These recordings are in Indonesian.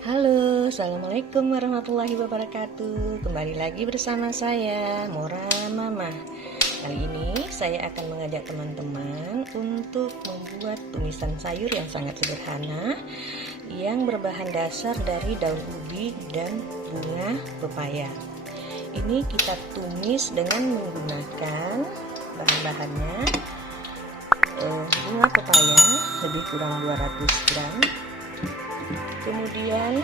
Halo, Assalamualaikum warahmatullahi wabarakatuh. Kembali lagi bersama saya, Mora Mama. Kali ini saya akan mengajak teman-teman untuk membuat tumisan sayur yang sangat sederhana yang berbahan dasar dari daun ubi dan bunga pepaya. Ini kita tumis dengan menggunakan bahan-bahannya bunga pepaya lebih kurang 200 gram. Kemudian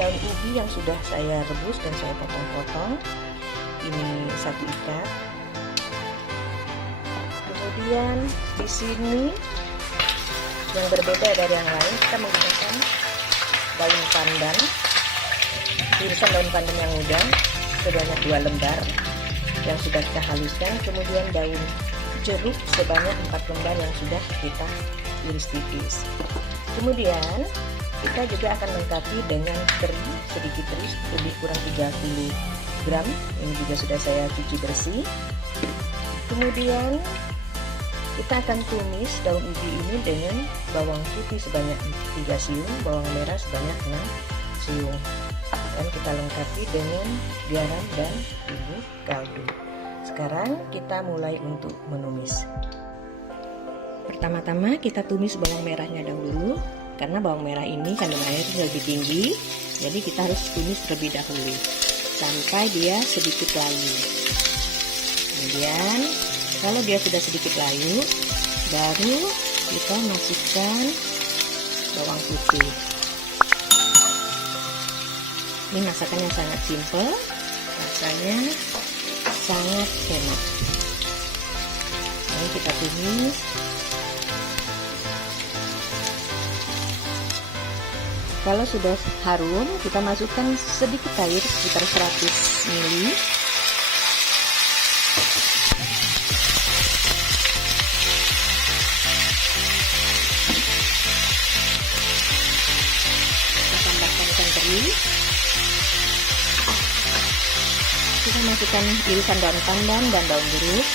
daun ubi yang sudah saya rebus dan saya potong-potong, ini 1 ikat. Kemudian di sini yang berbeda dari yang lain, kita menggunakan daun pandan, irisan daun pandan yang muda sebanyak 2 lembar yang sudah kita haluskan. Kemudian daun jeruk sebanyak 4 lembar yang sudah kita iris tipis. Kemudian kita juga akan lengkapi dengan teri, sedikit teri lebih kurang 30 gram, ini juga sudah saya cuci bersih. Kemudian kita akan tumis daun ubi ini dengan bawang putih sebanyak 3 siung, bawang merah sebanyak 6 siung, dan kita lengkapi dengan garam dan bubuk kaldu. Sekarang kita mulai untuk menumis. Pertama-tama kita tumis bawang merahnya dahulu, karena bawang merah ini kandungan air lebih tinggi, jadi kita harus tumis terlebih dahulu sampai dia sedikit layu. Kemudian kalau dia sudah sedikit layu, baru kita masukkan bawang putih. Ini masakannya sangat simple, rasanya sangat enak. Ini kita tumis. Kalau sudah harum, kita masukkan sedikit air, sekitar 100 ml. Kita tambahkan ikan teri. Kita masukkan irisan daun pandan dan daun jeruk.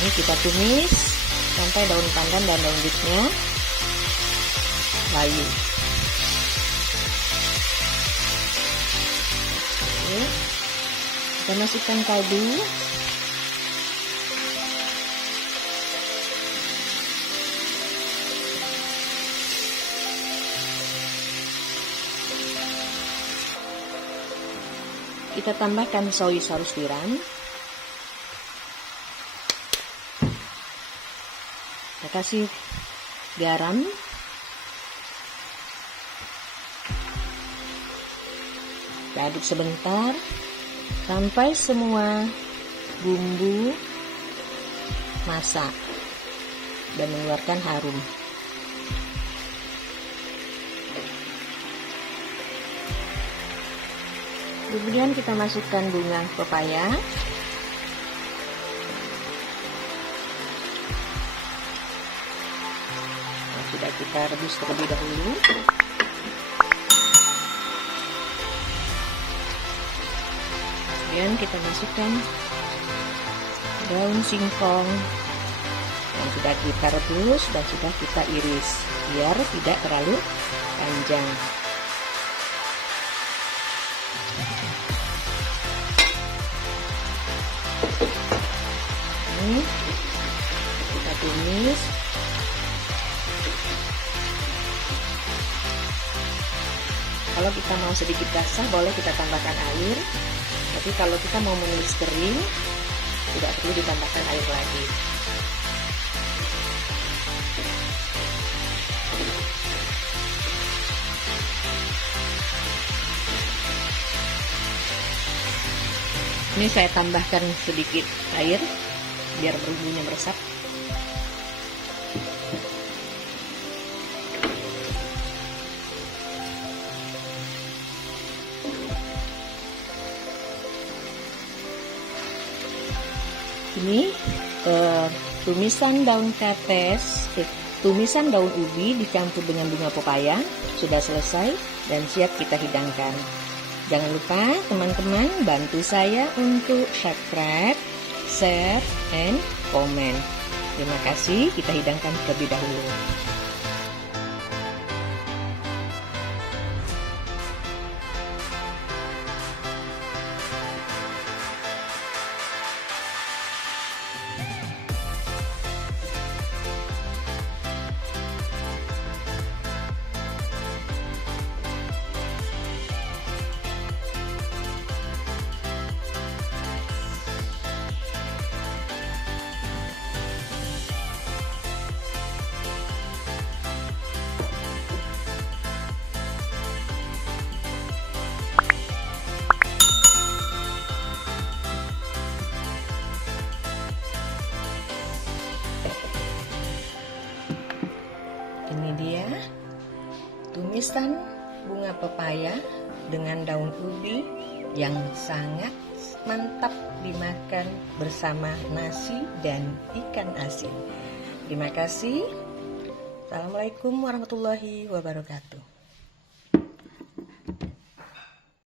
Ini kita tumis sampai daun pandan dan daun jeruknya layu. Oke, kita masukkan kaldu. Kita tambahkan soy saus tiram. Kita kasih garam, kita aduk sebentar sampai semua bumbu masak dan mengeluarkan harum. Kemudian kita masukkan bunga pepaya. Sudah kita rebus terlebih dahulu. Kemudian kita masukkan daun singkong yang sudah kita rebus dan sudah kita iris biar tidak terlalu panjang. Ini kita tumis. Kalau kita mau sedikit basah, boleh kita tambahkan air. Tapi kalau kita mau menumis kering, tidak perlu ditambahkan air lagi. Ini saya tambahkan sedikit air biar bumbunya meresap. Ini tumisan daun kates, tumisan daun ubi dicampur dengan bunga pepaya sudah selesai dan siap kita hidangkan. Jangan lupa teman-teman bantu saya untuk subscribe, share, and comment. Terima kasih, kita hidangkan terlebih dahulu. Ini dia tumisan bunga pepaya dengan daun ubi yang sangat mantap dimakan bersama nasi dan ikan asin. Terima kasih. Assalamualaikum warahmatullahi wabarakatuh.